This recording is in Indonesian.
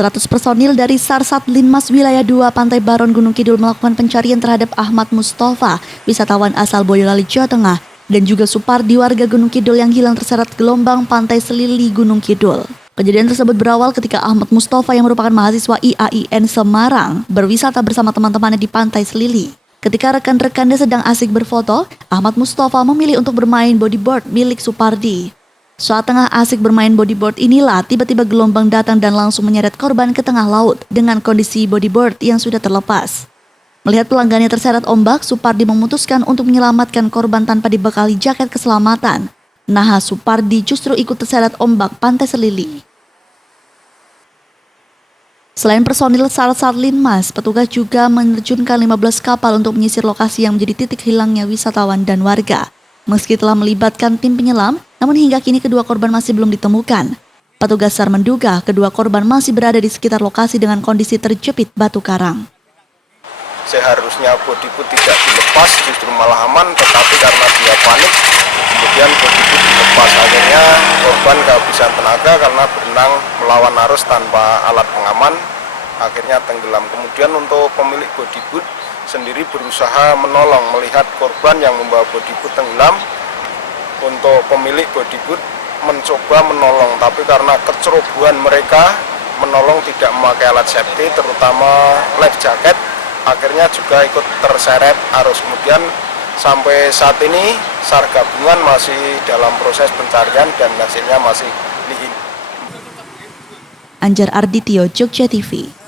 100 personil dari SAR Satlinmas Wilayah 2 Pantai Baron Gunung Kidul melakukan pencarian terhadap Ahmad Mustafa, wisatawan asal Boyolali, Jawa Tengah, dan juga Supardi, warga Gunung Kidul yang hilang terseret gelombang Pantai Selili Gunung Kidul. Kejadian tersebut berawal ketika Ahmad Mustafa yang merupakan mahasiswa IAIN Semarang berwisata bersama teman-temannya di Pantai Selili. Ketika rekan-rekannya sedang asik berfoto, Ahmad Mustafa memilih untuk bermain bodyboard milik Supardi. Saat tengah asik bermain bodyboard inilah tiba-tiba gelombang datang dan langsung menyeret korban ke tengah laut dengan kondisi bodyboard yang sudah terlepas. Melihat pelanggannya terseret ombak, Supardi memutuskan untuk menyelamatkan korban tanpa dibekali jaket keselamatan. Nah, Supardi justru ikut terseret ombak Pantai Selili. Selain personil SAR Satlinmas, petugas juga menerjunkan 15 kapal untuk menyisir lokasi yang menjadi titik hilangnya wisatawan dan warga. Meski telah melibatkan tim penyelam, namun hingga kini kedua korban masih belum ditemukan. Petugas SAR menduga kedua korban masih berada di sekitar lokasi dengan kondisi terjepit batu karang. Seharusnya bodyboard tidak dilepas, justru malah aman, tetapi karena dia panik, kemudian bodyboard dilepas. Akhirnya korban kehabisan tenaga karena berenang melawan arus tanpa alat pengaman, akhirnya tenggelam. Kemudian untuk pemilik bodyboard sendiri berusaha menolong melihat korban yang membawa bodyboard tenggelam. Untuk pemilik bodyboard mencoba menolong, tapi karena kecerobohan mereka menolong tidak memakai alat safety, terutama life jacket, akhirnya juga ikut terseret arus. Kemudian sampai saat ini SAR gabungan masih dalam proses pencarian dan hasilnya masih nihil. Anjar Ardityo, Jogja TV.